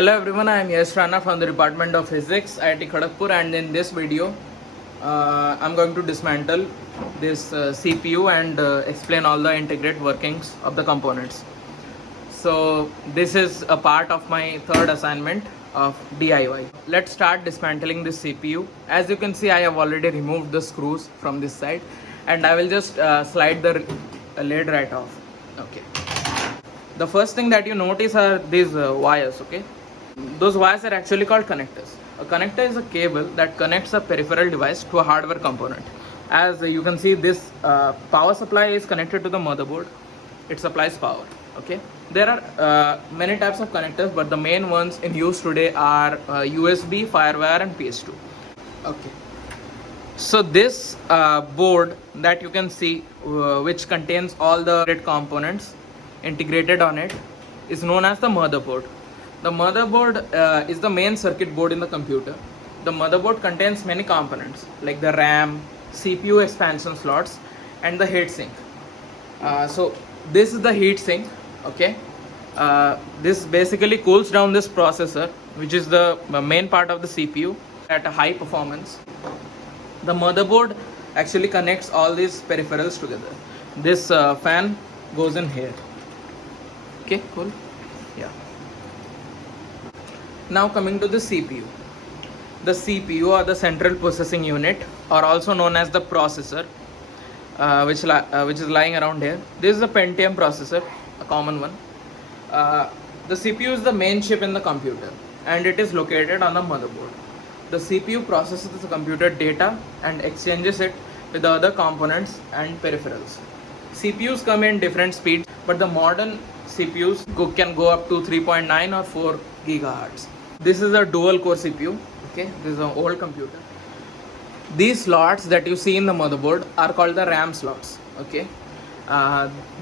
Hello everyone, I am Yash Rana from the Department of Physics, IIT Kharagpur, and in this video I'm going to dismantle this CPU and explain all the integrate workings of the components. So this is a part of my third assignment of DIY. Let's start dismantling this CPU. As you can see, I have already removed the screws from this side and I will just slide the lid right off. Okay. The first thing that you notice are these wires, okay? Those wires are actually called connectors. A connector is a cable that connects a peripheral device to a hardware component. As you can see, this power supply is connected to the motherboard. It supplies power, okay? There are many types of connectors, but the main ones in use today are USB, FireWire and PS2. Okay. So this board that you can see, which contains all the components integrated on it, is known as the motherboard. The motherboard is the main circuit board in the computer. The motherboard contains many components like the RAM, CPU expansion slots and the heatsink. So this is the heatsink, okay? This basically cools down this processor, which is the main part of the CPU, at a high performance. The motherboard actually connects all these peripherals together. This fan goes in here. Okay, cool. Yeah. Now coming to the CPU. The CPU, or the central processing unit, or also known as the processor, which is lying around here. This is a Pentium processor, a common one. The CPU is the main chip in the computer and it is located on the motherboard. The CPU processes the computer data and exchanges it with the other components and peripherals. CPUs come in different speeds, but the modern CPUs can go up to 3.9 or 4 gigahertz. This is a dual core CPU, okay? This is an old computer. These slots that you see in the motherboard are called the RAM slots, okay?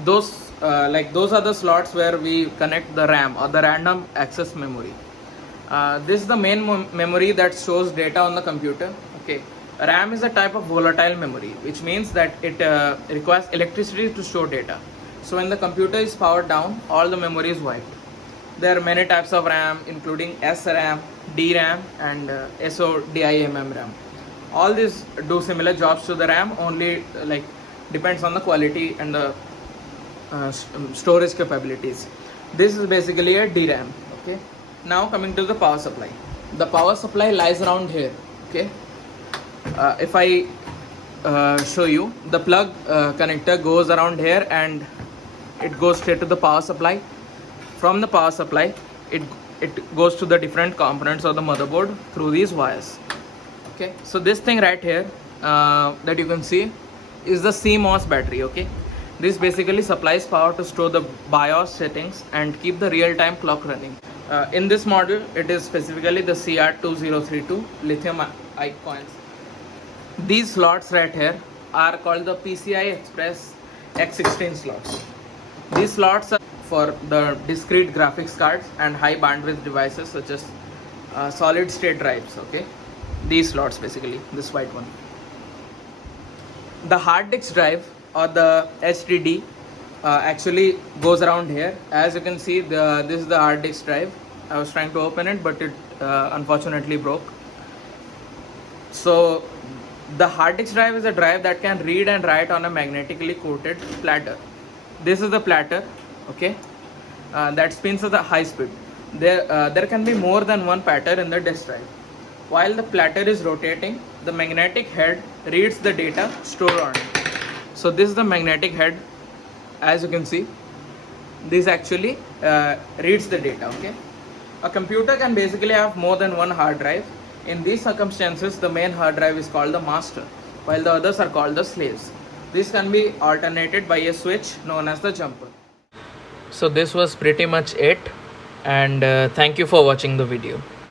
Those are the slots where we connect the RAM, or the random access memory. This is the main memory that stores data on the computer, okay? RAM is a type of volatile memory, which means that it requires electricity to store data. So when the computer is powered down, all the memory is wiped. There are many types of RAM, including SRAM, DRAM and SODIMM RAM. All these do similar jobs to the RAM, only depends on the quality and the storage capabilities. This is basically a DRAM, okay? Now coming to the power supply. The power supply lies around here, okay? If I show you, the plug connector goes around here and it goes straight to the power supply. From the power supply, it goes to the different components of the motherboard through these wires. Okay, so this thing right here that you can see is the CMOS battery, okay? This basically supplies power to store the BIOS settings and keep the real-time clock running. In this model, it is specifically the CR2032 lithium-ion coins. These slots right here are called the PCI Express X16 slots. These slots are for the discrete graphics cards and high bandwidth devices such as solid state drives, okay? These slots basically, this white one. The hard disk drive, or the HDD, actually goes around here. As you can see, this is the hard disk drive. I was trying to open it, but it unfortunately broke. So the hard disk drive is a drive that can read and write on a magnetically coated platter. This is the platter, okay, that spins at a high speed. There can be more than one platter in the disk drive. While the platter is rotating, the magnetic head reads the data stored on it. So this is the magnetic head. As you can see, this actually reads the data, okay? A computer can basically have more than one hard drive. In these circumstances, the main hard drive is called the master, while the others are called the slaves. This can be alternated by a switch known as the jumper. So this was pretty much it, and thank you for watching the video.